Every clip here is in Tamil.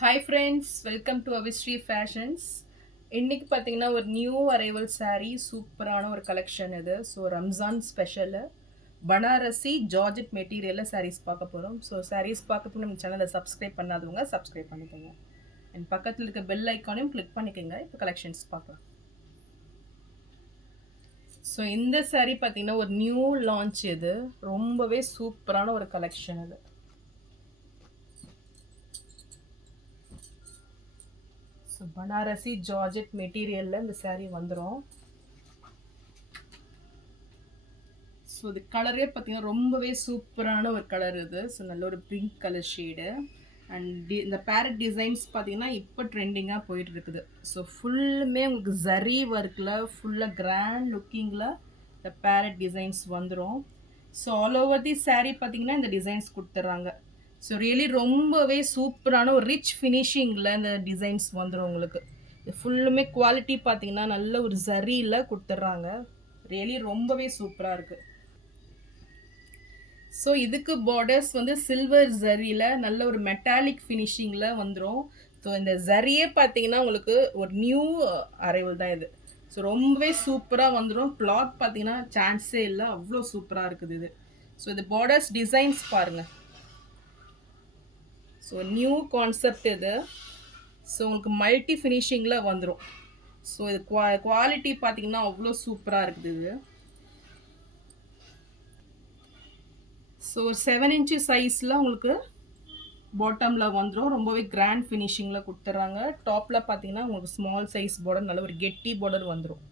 Hi friends, welcome to Avishree fashions. இன்றைக்கி பார்த்தீங்கன்னா ஒரு நியூ அரைவல் saree, சூப்பரான ஒரு கலெக்ஷன் இது. So Ramzan special Banarasi georgette மெட்டீரியலில் sarees பார்க்க போகிறோம். ஸோ sarees பார்க்கறதுக்கு நம்ம சேனலை சப்ஸ்கிரைப் பண்ணாதவங்க சப்ஸ்கிரைப் பண்ணிக்கோங்க. அண்ட் பக்கத்தில் இருக்க பெல் ஐக்கானையும் கிளிக் பண்ணிக்கோங்க. இப்போ கலெக்ஷன்ஸ் பார்க்கலாம். ஸோ இந்த saree பார்த்தீங்கன்னா ஒரு நியூ லான்ச் இது. ரொம்பவே சூப்பரான ஒரு கலெக்ஷன் இது. ஸோ பனாரசி ஜார்ஜெட் மெட்டீரியலில் இந்த saree வந்துடும். ஸோ இது கலரே பார்த்தீங்கன்னா ரொம்பவே சூப்பரான ஒரு கலர் இது. ஸோ நல்ல ஒரு பிங்க் கலர் ஷேடு. அண்ட் இந்த பேரட் டிசைன்ஸ் பார்த்தீங்கன்னா இப்போ ட்ரெண்டிங்காக போயிட்டு இருக்குது. ஸோ ஃபுல்லுமே உங்களுக்கு ஜரி ஒர்க்கில் ஃபுல்லாக கிராண்ட் லுக்கிங்கில் இந்த பேரட் டிசைன்ஸ் வந்துடும். So all over the saree பார்த்தீங்கன்னா இந்த டிசைன்ஸ் கொடுத்துட்றாங்க. ஸோ ரியலி ரொம்பவே சூப்பரான ஒரு ரிச் ஃபினிஷிங்கில் இந்த டிசைன்ஸ் வந்துடும் உங்களுக்கு. இது ஃபுல்லுமே குவாலிட்டி பார்த்தீங்கன்னா நல்ல ஒரு ஜரியில் கொடுத்துட்றாங்க. ரியலி ரொம்பவே சூப்பராக இருக்குது. ஸோ இதுக்கு பார்டர்ஸ் வந்து சில்வர் ஜரியில் நல்ல ஒரு மெட்டாலிக் ஃபினிஷிங்கில் வந்துடும். ஸோ இந்த ஜரியே பார்த்தீங்கன்னா உங்களுக்கு ஒரு நியூ அரைவல் தான் இது. ஸோ ரொம்பவே சூப்பராக வந்துடும். கிளாத் பார்த்தீங்கன்னா சான்ஸே இல்லை, அவ்வளோ சூப்பராக இருக்குது இது. ஸோ இது பார்டர்ஸ் டிசைன்ஸ் பாருங்கள். ஸோ நியூ கான்செப்ட் இது. ஸோ உங்களுக்கு மல்டி ஃபினிஷிங்கில் வந்துடும். ஸோ இது குவாலிட்டி பார்த்தீங்கன்னா அவ்வளோ சூப்பராக இருக்குது இது. ஸோ 7 inch சைஸில் உங்களுக்கு பாட்டமில் வந்துடும். ரொம்பவே கிராண்ட் ஃபினிஷிங்கில் கொடுத்துட்றாங்க. டாப்பில் பார்த்தீங்கன்னா உங்களுக்கு ஸ்மால் சைஸ் பார்டர், நல்ல ஒரு கெட்டி பார்டர் வந்துடும்.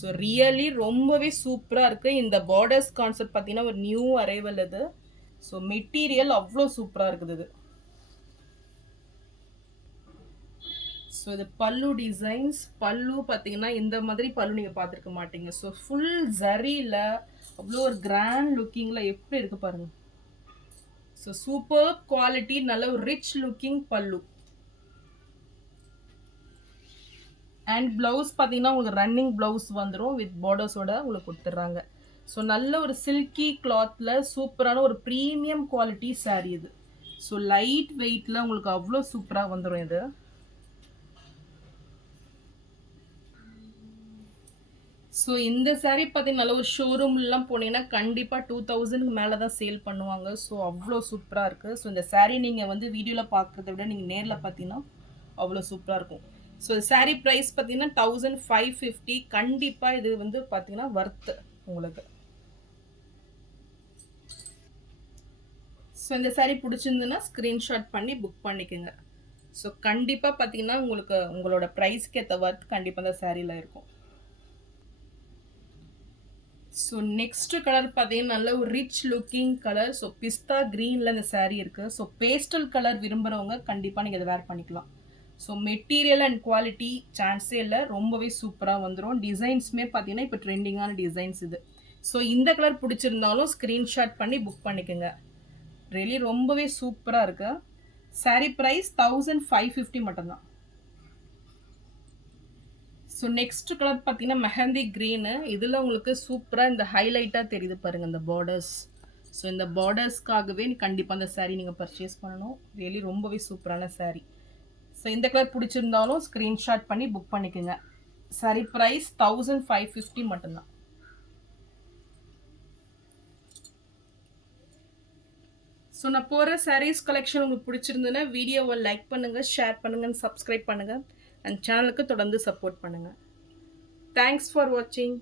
ஸோ ரியலி ரொம்பவே சூப்பராக இருக்குது. இந்த பார்டர்ஸ் கான்செப்ட் பார்த்தீங்கன்னா ஒரு நியூ அரைவல் இது. ஸோ மெட்டீரியல் அவ்வளோ சூப்பராக இருக்குது இது. ஸோ இது பல்லு டிசைன்ஸ். பல்லு பார்த்தீங்கன்னா இந்த மாதிரி பல்லு நீங்கள் பார்த்துருக்க மாட்டீங்க. ஸோ ஃபுல் ஜரியில் அவ்வளோ ஒரு கிராண்ட் லுக்கிங்கில் எப்படி இருக்கு பாருங்க. ஸோ சூப்பர் குவாலிட்டி, நல்ல ஒரு ரிச் லுக்கிங் பல்லு. அண்ட் ப்ளவுஸ் பார்த்தீங்கன்னா உங்களுக்கு ரன்னிங் ப்ளவுஸ் வந்துடும் வித் பார்டர்ஸோட உங்களுக்கு கொடுத்துட்றாங்க. ஸோ நல்ல ஒரு சில்கி கிளாத்தில் சூப்பரான ஒரு ப்ரீமியம் குவாலிட்டி saree இது. ஸோ லைட் வெயிட்டில் உங்களுக்கு அவ்வளோ சூப்பராக வந்துடும் இது. ஸோ இந்த saree பார்த்தீங்கன்னா நல்ல ஒரு ஷோரூம்லாம் போனீங்கன்னா கண்டிப்பாக 2000 மேலே தான் சேல் பண்ணுவாங்க. ஸோ அவ்வளோ சூப்பராக இருக்குது. ஸோ இந்த saree நீங்கள் வந்து வீடியோவில் பார்க்குறத விட நீங்கள் நேரில் பார்த்தீங்கன்னா அவ்வளோ சூப்பராக இருக்கும். ஸோ இந்த saree ப்ரைஸ் பார்த்தீங்கன்னா 1550. கண்டிப்பாக இது வந்து பார்த்தீங்கன்னா வர்த்து உங்களுக்கு. ஸோ இந்த saree பிடிச்சிருந்துன்னா ஸ்க்ரீன்ஷாட் பண்ணி புக் பண்ணிக்கோங்க. ஸோ கண்டிப்பாக பார்த்தீங்கன்னா உங்களுக்கு உங்களோட ப்ரைஸ்க்கு ஏற்ற வர்த் கண்டிப்பாக இந்த சாரியில் இருக்கும். ஸோ நெக்ஸ்ட் கலர் பார்த்தீங்கன்னா நல்ல ஒரு ரிச் லுக்கிங் கலர். ஸோ பிஸ்தா க்ரீனில் இந்த saree இருக்குது. ஸோ பேஸ்டல் கலர் விரும்புகிறவங்க கண்டிப்பாக நீங்கள் இதை வேர் பண்ணிக்கலாம். ஸோ மெட்டீரியல் அண்ட் குவாலிட்டி சான்ஸே இல்லை, ரொம்பவே சூப்பராக வந்துடும். டிசைன்ஸுமே பார்த்தீங்கன்னா இப்போ ட்ரெண்டிங்கான டிசைன்ஸ் இது. ஸோ இந்த கலர் பிடிச்சிருந்தாலும் ஸ்க்ரீன்ஷாட் பண்ணி புக் பண்ணிக்கோங்க. ரியலி ரொம்பவே சூப்பராக இருக்குது. saree ப்ரைஸ் 1550 மட்டும்தான். ஸோ நெக்ஸ்ட் கலர் பார்த்தீங்கன்னா மெஹந்தி க்ரீனு. இதில் உங்களுக்கு சூப்பராக இந்த ஹைலைட்டாக தெரியுது பாருங்கள் இந்த பார்டர்ஸ். ஸோ இந்த பார்டர்ஸ்க்காகவே கண்டிப்பாக அந்த saree நீங்கள் பர்ச்சேஸ் பண்ணணும். ரியலி ரொம்பவே சூப்பரான saree. ஸோ இந்த கலர் பிடிச்சிருந்தாலும் ஸ்க்ரீன்ஷாட் பண்ணி புக் பண்ணிக்கோங்க. saree ப்ரைஸ் 1550 மட்டும்தான். ஸோ நான் போகிற sarees கலெக்ஷன் உங்களுக்கு பிடிச்சிருந்ததுன்னா வீடியோவை லைக் பண்ணுங்கள், ஷேர் பண்ணுங்கள், சப்ஸ்கிரைப் பண்ணுங்கள். அண்ட் சேனலுக்கு தொடர்ந்து சப்போர்ட் பண்ணுங்கள். தேங்க்ஸ் ஃபார் வாட்சிங்.